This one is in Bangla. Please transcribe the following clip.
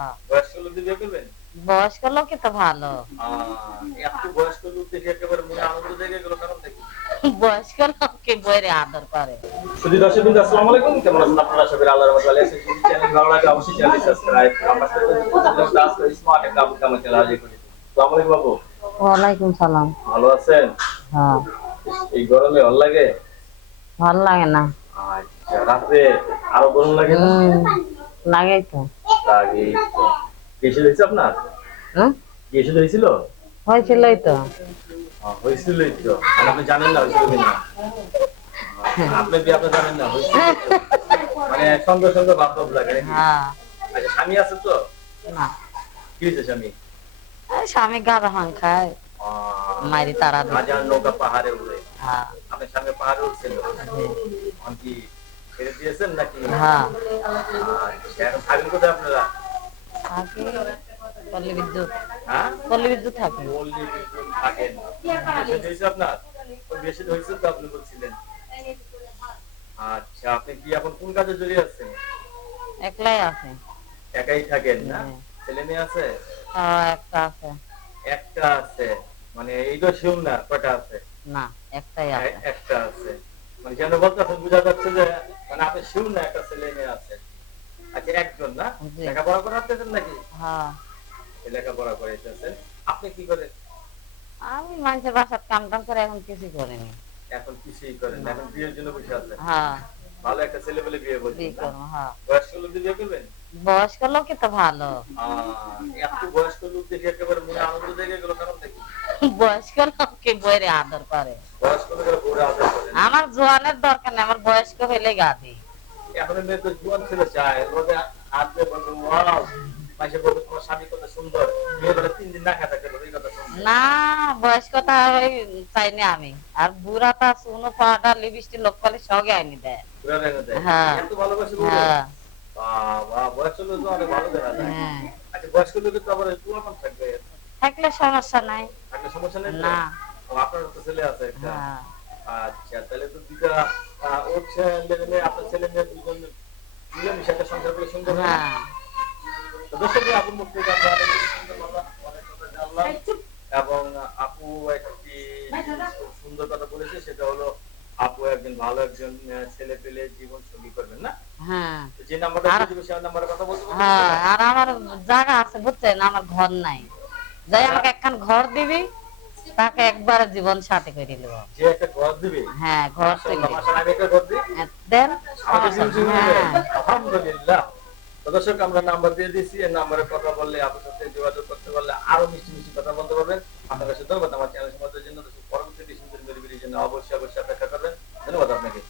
হ্যাঁ। বয়স্ক লোকই তো ভালো। বয়স্ক লোক দেখে একেবারে আনন্দ দেখে গেল কারণ দেখি? বয়স্ক লোককে বইরে আদর করে। শুধু দর্শক বিন্দু আসসালামু আলাইকুম। কেমন আছেন আপনারা? সবাই আল্লাহর রহমতে ভালো আছেন। যদি চ্যানেল ভালো লাগে অবশ্যই চ্যানেলটি সাবস্ক্রাইব আমার সাথে প্রতিদিন স্মার্ট একটা আপু কেমন চ্যানেল হাজির আসসালামু আলাইকুম বাবু ওয়ালাইকুম সালাম। ভালো আছেন? হ্যাঁ। এই গরমে ভালো লাগে? ভালো লাগে না। আচ্ছা রাতে আরও গরম লাগে না? হুম তো। লাগে কেসে হয়েছে আপনার? হুম কেসে হয়েছিল? হয়েছিলই তো। হয়েছিলই তো। আপনি জানেন না হয়েছিল কিনা? আপনি বিয়ে আপনি জানেন না মানে সঙ্গে সঙ্গে বান্ধব লাগে হ্যাঁ। আচ্ছা স্বামী আছে তো? না। কি হয়েছে স্বামী? স্বামী গাঁদা ভাঙ খায়। মারি তারা নৌকা পাহাড়ে উঠে হ্যাঁ। আপনার সামনে পাহাড়ে উঠছিল কি ছেড়ে দিয়েছেন নাকি? হ্যাঁ। আচ্ছা, থাকেন কোথায় আপনারা? পল্লী বিদ্যুৎ। হ্যাঁ? পল্লী বিদ্যুৎ থাকি পল্লী বিদ্যুৎ থাকেন। আপনার? বেশি হয়েছে তো আপনি বলছিলেন। আচ্ছা আপনি কি এখন কোন কাজে জড়িয়ে আছেন? একলাই আছে। একাই থাকেন না? ছেলে মেয়ে আছে? হ্যাঁ একটা আছে। একটা আছে। মানে এই তো শিউন না কয়টা আছে? না একটাই আছে। একটা আছে। মানে যেন বলতেছেন বোঝা যাচ্ছে যে মানে আপনি না একটা ছেলে মেয়ে আছে। আচ্ছা একজন না? লেখাপড়া করাতেছেন নাকি? হ্যাঁ। লেখাপড়া করাইতেছেন আপনি কি করেন? আমি মানুষের বাসার কাম টাম করে এখন কিছু করিনি। এখন কিছুই করেন এখন বিয়ের জন্য বসে আছেন। হ্যাঁ। ভালো একটা ছেলে পেলে বিয়ে করবেন হ্যাঁ। বয়স্ক লোকদের বিয়ে করবেন? বয়স্ক লোকই তো ভালো। এত বয়স্ক লোক দেখে একেবারে মনে আনন্দ দেখে গেল কারণ দেখি। বয়স্ক লোককে বইরে আদর করে। বয়স্ক লোকেরা ঘুরে আদর আমার জোয়ানের দরকার নেই আমার বয়স্ক হইলে গাদি এখন মেয়ে তো জুয়ান ছেলে চায় রোদে আসবে বলবে ওয়াও মাসে বলবে তোমার স্বামী কত সুন্দর। মেয়ে বলে তিন দিন না খেতে থাকবে এই কথা না বয়স্কতা ওই চাইনি আমি। আর বুড়াটা শুনো পাটা লিপস্টিক লোক পালে সঙ্গে আনি দেয়। হ্যাঁ। এত ভালোবাসে হ্যাঁ। বাবা বয়স্ক লোক তো অনেক ভালো দেখা যায়। হ্যাঁ। আচ্ছা বয়স্ক লোকের তো আবার জুয়ান থাকবে। থাকলে সমস্যা নাই। থাকলে সমস্যা নেই না। আপনার তো ছেলে আছে একটা। তাহলে তো আহ, ওর মেয়ে আপনার ছেলে মেয়ে দুজন মিলেমিশে একটা সংসার করে সুন্দর হয়। দর্শক আপুর মুখ থেকে আমরা অনেক কথা জানলাম। এবং আপু একটি সুন্দর কথা বলেছে সেটা হলো আপু একজন ভালো একজন ছেলে পেলে জীবন সঙ্গী করবেন না? হ্যাঁ। যে নাম্বারটা আর- সেই নাম্বারে কথা বলতে হ্যাঁ আর আমার জায়গা আছে বুঝছেন? আমার ঘর নাই। যাই আমাকে একখান ঘর দিবি তাকে একবার জীবন করে হ্যাঁ ঘর হ্যাঁ, হ্যাঁ। আলহামদুলিল্লাহ। দর্শক আমরা নাম্বার দিয়ে দিচ্ছি এই নাম্বারে কথা বললে আপনার সাথে যোগাযোগ করতে পারলে আরও মিষ্টি মিষ্টি কথা বলতে পারবেন। আপনার কাছে ধন্যবাদ। আমার চ্যানেল সমাজের জন্য পরবর্তী ডিসেম্বর জন্য অবশ্যই অবশ্যই অপেক্ষা করবেন। ধন্যবাদ আপনাকে।